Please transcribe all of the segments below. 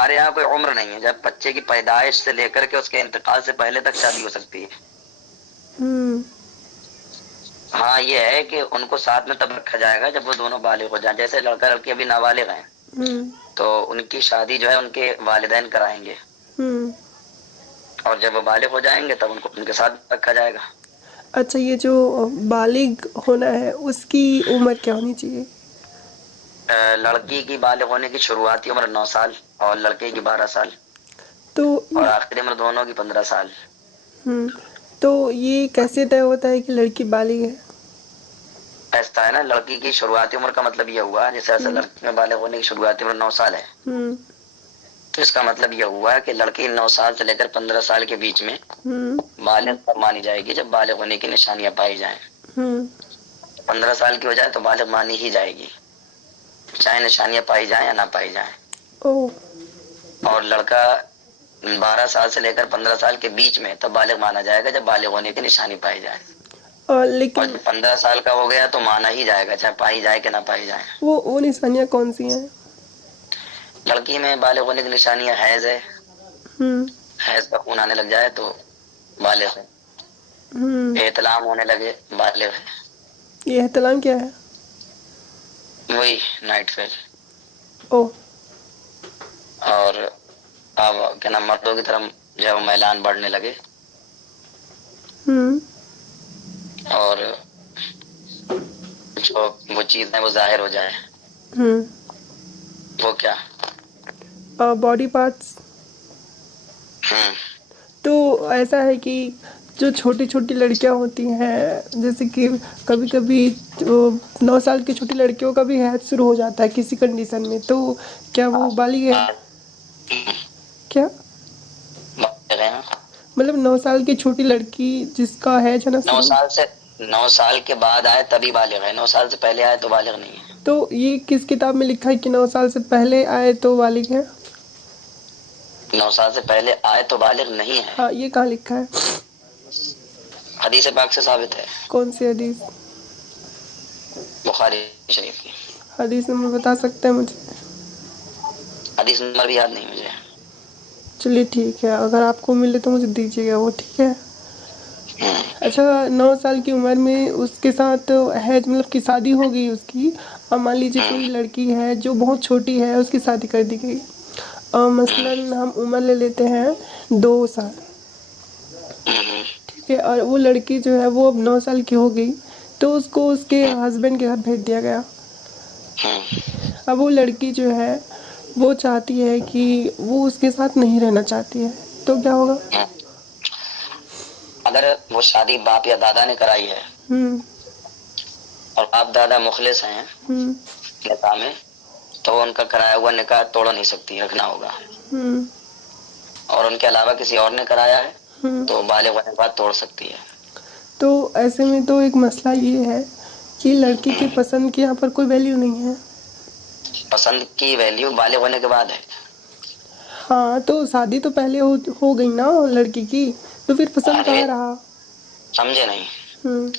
हमारे यहाँ कोई उम्र नहीं है, जब बच्चे की पैदाइश से लेकर के उसके इंतकाल से पहले तक शादी हो सकती है। हम्म। हाँ ये है कि उनको साथ में तब रखा जाएगा जब वो दोनों बालिग हो जाए। जैसे लड़का लड़की अभी नाबालिग हैं हम्म। तो उनकी शादी जो है उनके वालिदैन कराएंगे, हम्म। और जब वो बालिग हो जाएंगे तब उनको उनके साथ रखा जाएगा। अच्छा, ये जो बालिग होना है उसकी उम्र क्या होनी चाहिए? लड़की की बालिग होने की शुरुआती उम्र 9 साल और लड़के की 12 साल, तो और आखिरी उम्र दोनों की 15 साल। हम्म, तो ये कैसे तय होता है कि लड़की बालिग है? ऐसा है ना, लड़की की शुरुआती उम्र का मतलब यह हुआ, जैसे ऐसा हम्म। लड़की में बालिग होने की शुरुआती उम्र 9 साल है, हम्म। तो इसका मतलब यह हुआ कि लड़की 9 साल से लेकर 15 साल के बीच में हम्म। बालिग तब मानी जाएगी जब बालिग होने की निशानियां पाई जाएं। हम्म। 15 साल की हो जाए तो बालिग मानी ही जाएगी, चाहे निशानियां पाई जाएं या ना पाई जाएं। ओ। और लड़का 12 साल से लेकर 15 साल के बीच में तब बालिग माना जाएगा जब बालिग होने की निशानी पाई जाए। और लेकिन जब 15 साल का हो गया तो माना ही जाएगा, चाहे पाई जाए कि ना पाई जाए। वो निशानियाँ कौन सी हैं? लड़की में बालिग होने की निशानियां हैज है, हम्म। हैज का खून आने लग जाए तो बालिग है। हम्म। एहतलाम होने लगे बालिग है। ये एहतलाम क्या है? वही नाइट फेल। ओ। और अब क्या नाम, मर्दों की तरफ जब मैलान बढ़ने लगे हम्म। और जो वो चीज है वो जाहिर हो जाए। हम्म। वो क्या? Body parts. हम्म। तो ऐसा है कि जो छोटी छोटी लड़कियां होती हैं, जैसे कि कभी कभी 9 साल की छोटी लड़कियों का भी हैज शुरू हो जाता है किसी कंडीशन में, तो क्या वो बालिग है? क्या? बालिग है ना। मतलब 9 साल की छोटी लड़की जिसका हैज है ना नौ शुरू। साल से 9 साल के बाद आए तभी बालिग है, 9 साल से पहले आए तो बालिग नहीं है। तो ये किस किताब में लिखा है कि 9 साल से पहले आए तो बालिग है? 9 साल से पहले आए तो बालिग नहीं है, हाँ, ये कहाँ लिखा है? हदीस पाक से साबित है, कौन सी हदीस? बुखारी शरीफ की। हदीस नंबर बता सकते हैं मुझे? हदीस नंबर भी याद नहीं मुझे। चलिए ठीक है, अगर आपको मिले तो मुझे दीजिएगा वो, ठीक है? अच्छा, 9 साल की उम्र में उसके साथ है, मतलब कि शादी हो गई उसकी। अब मान लीजिए कोई लड़की है जो बहुत छोटी है, उसकी शादी कर दी गई। मसलन हम उम्र ले लेते हैं 2 साल, ठीक है? और वो लड़की जो है वो अब 9 साल की हो गई, तो उसको उसके हस्बैंड के घर भेज दिया गया। अब वो लड़की जो है वो चाहती है कि वो उसके साथ नहीं रहना चाहती है, तो क्या होगा? अगर वो शादी बाप या दादा ने कराई है हम्म। और बाप दादा मुखलिस हैं हम्म। निकाह में, तो उनका कराया हुआ निकाह तोड़ नहीं सकती, रखना होगा। हम्म। और उनके अलावा किसी और ने कराया है हम्म। तो बालिग होने के बाद तोड़ सकती है। तो ऐसे में तो एक मसला ये है कि लड़की की पसंद की यहाँ पर कोई वैल्यू नहीं है। पसंद की वैल्यू बालिग होने के बाद है। हाँ, तो शादी तो पहले हो गई ना लड़की की, तो फिर पसंद अरे कहाँ रहा? समझे नहीं, हम्म।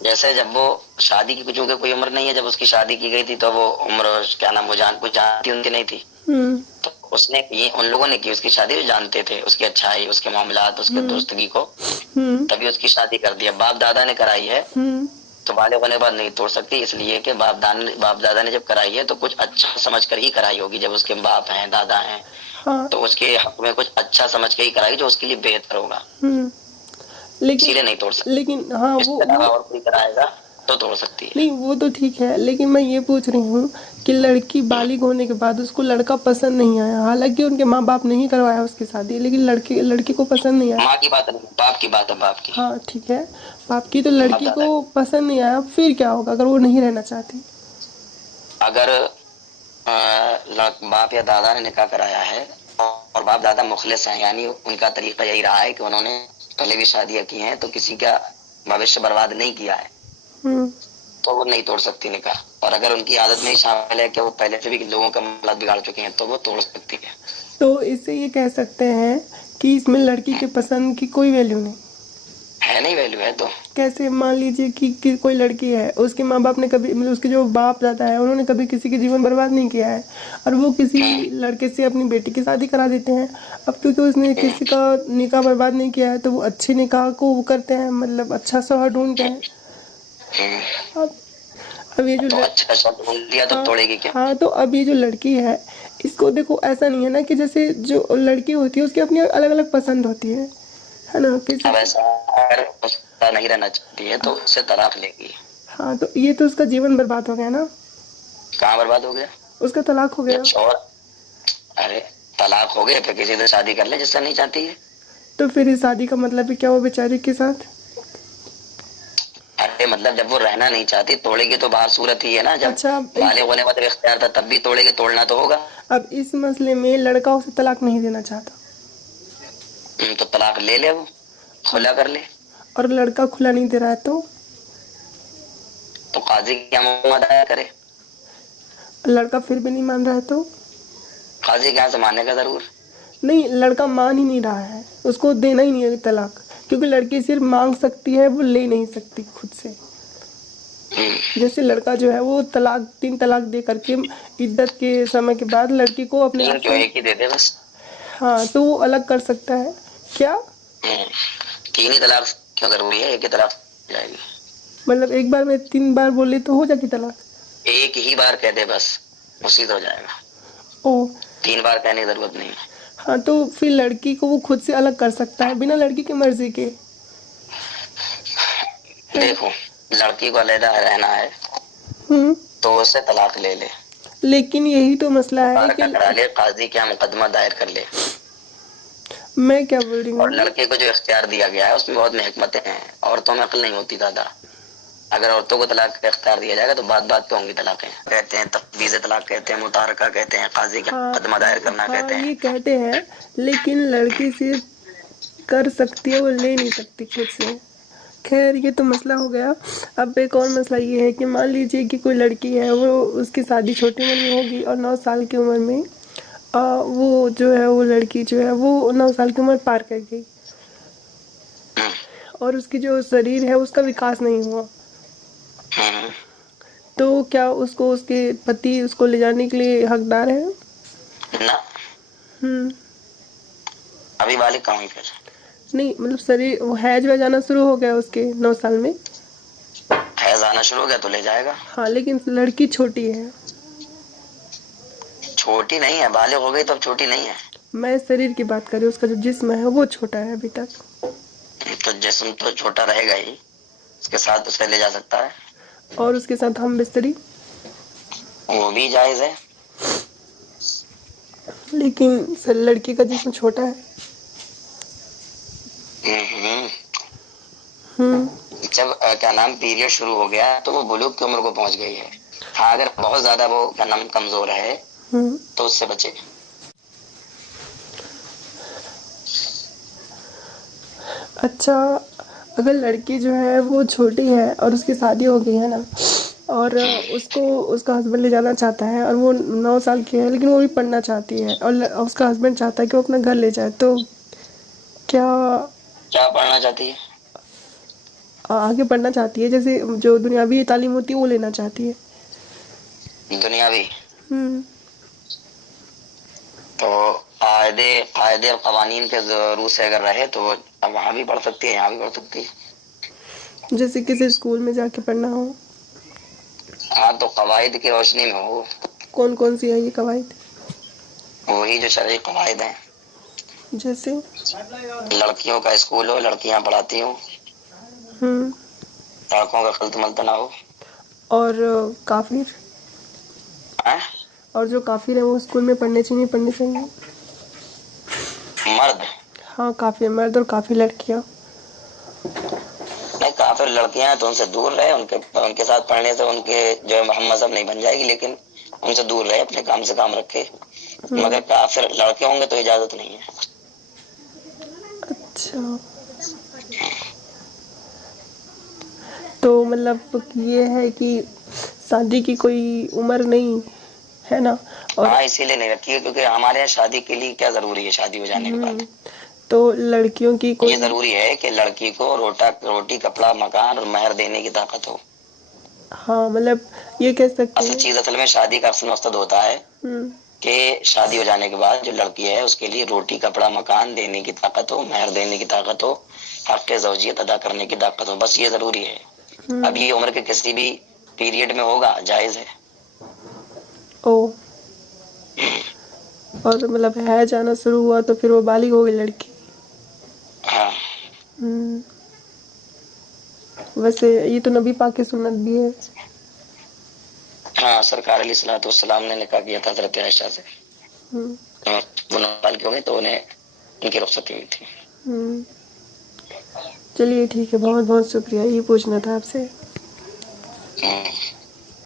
जैसे जब वो शादी की चूंकि कोई उम्र नहीं है, जब उसकी शादी की गई थी तो वो उम्र क्या नाम, वो कुछ जानती उनकी नहीं थी, हम्म। तो उसने ये उन लोगों ने की उसकी शादी, जो जानते थे उसकी अच्छाई, उसके मामलात, उसके हम्म। दोस्तगी को, हम्म। तभी उसकी शादी कर दिया। बाप दादा ने कराई है हम्म। तो बालिग होने के बाद नहीं तोड़ सकती, इसलिए कि बाप दादा ने जब कराई है तो कुछ अच्छा समझ कर ही कराई होगी। जब उसके बाप हैं दादा हैं हाँ। तो उसके हक में कुछ अच्छा समझ के ही कराई जो उसके लिए बेहतर होगा, हम्म। लेकिन इसीलिए नहीं तोड़ सकती। लेकिन हाँ, इसके वो अलावा और कोई कराएगा तो तोड़ सकती है। नहीं, वो तो ठीक है, लेकिन मैं ये पूछ रही हूँ कि लड़की बालिग होने के बाद उसको लड़का पसंद नहीं आया, हालांकि उनके माँ बाप नहीं करवाया उसकी शादी, लेकिन लड़की लड़की को पसंद नहीं आया। माँ की बात नहीं, बाप की बात है, बाप की। हाँ ठीक है, बाप की, तो बाप लड़की दादा को की। पसंद नहीं आया, फिर क्या होगा अगर वो नहीं रहना चाहती? अगर बाप या दादा ने निकाह कराया है और बाप दादा मुखलिस हैं, यानी उनका तरीका यही रहा है कि उन्होंने पहले भी शादियां की हैं तो किसी का भविष्य बर्बाद नहीं किया है, हम्म। तो वो नहीं तोड़ सकती निकाह। और अगर उनकी आदत में ही शामिल है कि वो पहले से भी लोगों का मामला बिगाड़ चुके हैं तो वो तोड़ सकती है। तो इससे ये कह सकते हैं कि इसमें लड़की के पसंद की कोई वैल्यू नहीं। है नहीं वैल्यू है तो कैसे मान लीजिए कि कोई लड़की है, उसके माँ बाप ने कभी मतलब उसके जो बाप दादा है उन्होंने कभी किसी के जीवन बर्बाद नहीं किया है, और वो किसी लड़के से अपनी बेटी की शादी करा देते हैं। अब क्योंकि उसने किसी का निकाह बर्बाद नहीं किया है तो वो अच्छे निकाह को वो करते हैं, मतलब अच्छा सा ढूंढते हैं। अब अब ये जो तो अच्छा शब्द बोल दिया तो हाँ तोड़ेगी क्या? हाँ, तो अब ये जो लड़की है, इसको देखो ऐसा नहीं है ना कि जैसे जो लड़की होती है उसकी अपनी अलग अलग पसंद होती है ना, किसी अब ऐसा अगर उसका नहीं रहना चाहती है तो उससे तलाक लेगी। हाँ, तो ये तो उसका जीवन बर्बाद हो गया ना, कहाँ बर्बाद हो गया? उसका तलाक हो गया। और अरे तलाक हो गए फिर किसी से शादी कर ले जिससे नहीं चाहती है। तो फिर इस शादी का मतलब ही क्या हुआ बेचारी के साथ? अरे मतलब जब वो रहना नहीं चाहती तोड़ेगी तो बाहर सूरत ही है ना, जब अच्छा, बालिग होने मतलब इख्तियार था तब भी तोड़ेगी, तोड़ना तो होगा। अब इस मसले में लड़का उसे तलाक नहीं देना चाहता, तो तलाक ले ले, वो खुला कर ले। और लड़का खुला नहीं दे रहा है तो काजी क्या मुकदमा दायर करे? लड़का फिर भी नहीं मान रहा है तो? काजी क्या से मानेगा जरूर? नहीं, लड़का मान ही नहीं रहा है, उसको देना ही नहीं है तलाक, क्योंकि लड़की सिर्फ मांग सकती है, वो ले नहीं सकती खुद से। जैसे लड़का जो है वो तलाक 3 तलाक दे करके इद्दत के समय के बाद लड़की को अपने आप क्यों एक ही दे दे बस? हाँ, तो वो अलग कर सकता है क्या? 3 ही तलाक क्यों जरूरी है? एक ही तलाक जाएगी। मतलब एक बार में 3 बार बोले तो हो जाएगी तलाक? एक ही बार कह दे बस, उसी तो हो जाएगा। ओ 3 बार कहने की जरूरत नहीं है। हाँ, तो फिर लड़की को वो खुद से अलग कर सकता है बिना लड़की की मर्जी के। देखो लड़की को अलग रहना है तो उससे तलाक ले ले, लेकिन यही तो मसला है बार का करा ले, काजी क्या मुकदमा दायर कर ले। मैं क्या बोल रही और हूँ, लड़के को जो इख्तियार दिया गया है उसमें बहुत हिकमतें हैं, औरतों में अक्ल नहीं होती दादा। अगर औरतों को तलाक का इख्तियार दिया जाएगा तो बात बात पे होंगी तलाकें। कहते हैं तफवीज़ तलाक, कहते हैं मुतारका, कहते हैं काजी का मुकदमा दायर करना, कहते ये हैं। कहते हैं, लेकिन लड़की सिर्फ कर सकती है, वो ले नहीं सकती खुद से। खैर ये तो मसला हो गया। अब एक और मसला ये है कि मान लीजिए कि कोई लड़की है, वो उसकी शादी छोटी उम्र में होगी और 9 साल की उम्र में वो जो है वो लड़की जो है वो 9 साल की उम्र पार कर गई, और उसकी जो शरीर है उसका विकास नहीं हुआ, तो क्या उसको उसके पति उसको ले जाने के लिए हकदार है? ना अभी बालिग कहाँ हुई फिर? नहीं, मतलब शरीर वो हैज वैज आना शुरू हो गया उसके 9 साल में। हैज आना शुरू हो गया तो ले जाएगा। हाँ, लेकिन लड़की छोटी है। छोटी नहीं है, बालिग हो गई तो अब छोटी नहीं है। मैं शरीर की बात कर रही हूँ, उसका जो जिस्म है वो छोटा है अभी तक। तो जिस्म तो छोटा रहेगा ही, उसके साथ उसे ले जा सकता है। और उसके साथ हम बिस्तरी, वो भी जायज है। लेकिन लड़की का जिस्म छोटा है। जब क्या नाम पीरियड शुरू हो गया तो वो बुलूग की उम्र को पहुंच गई है। हाँ, अगर बहुत ज्यादा वो क्या नाम कमजोर है तो उससे बचे। अच्छा, अगर लड़की जो है वो छोटी है और उसकी शादी हो गई है ना, और उसको उसका हस्बैंड ले जाना चाहता है, और वो 9 साल की है लेकिन वो भी पढ़ना चाहती है, और उसका हस्बैंड चाहता है कि वो अपना घर ले जाए, तो क्या क्या पढ़ना चाहती है? आगे पढ़ना चाहती है, जैसे जो दुनियावी तालीम होती है वो लेना चाहती है। दुनियावी तो कायदे और कवानीन के जरूर से अगर रहे तो वहाँ भी पढ़ सकती है, यहाँ भी पढ़ सकती है। जैसे किसी स्कूल में जाके पढ़ना हो। हाँ, तो कवायद की रोशनी में हो। कौन कौन सी है ये कवायद? वही जो शरई कवायद हैं, जैसे लड़कियों का स्कूल हो, लड़कियां पढ़ाती हो, लड़कों का खल्त मल्त ना हो। और काफिर, और जो काफिर है वो स्कूल में पढ़ने चाहिए, नहीं पढ़ने चाहिए? मर्द? हाँ, काफिर मर्द और काफिर लड़कियां। नहीं, काफिर लड़कियां तो उनसे दूर रहे, उनके साथ पढ़ने से उनके जो है मजहब नहीं बन जाएगी, लेकिन उनसे दूर रहे, अपने काम से काम रखे। मगर काफिर लड़के होंगे तो इजाजत नहीं है। अच्छा, तो मतलब ये है कि शादी की कोई उम्र नहीं है ना? और हाँ, इसीलिए नहीं रखी है क्योंकि हमारे यहाँ शादी के लिए क्या जरूरी है, शादी हो जाने के बाद। तो लड़कियों की ये कोई जरूरी है कि लड़की को रोटी कपड़ा मकान और मेहर देने की ताकत हो। हाँ मतलब ये कह सकते हैं। असल में शादी का असल मकसद होता है हम्म। कि शादी हो जाने के बाद जो लड़की है उसके लिए रोटी कपड़ा मकान देने की ताकत हो, मेहर देने की ताकत हो, हक ज़ौजियत अदा करने की ताकत हो, बस ये जरूरी है। अब ये उम्र के किसी भी पीरियड में होगा, जायज है। ओ, और मतलब है जाना शुरू हुआ तो फिर वो बालिग हो गई लड़की। हाँ हम्म। वैसे ये तो नबी पाक की सुन्नत भी है। हाँ, सरकार अलैहिस्सलाम ने निकाह किया था हज़रत आयशा से। हम्म। वो 9 साल के हो गए तो उन्हें उनकी रुखसती हुई थी। हम्म। चलिए ठीक है, बहुत बहुत शुक्रिया, ये पूछना था आपसे।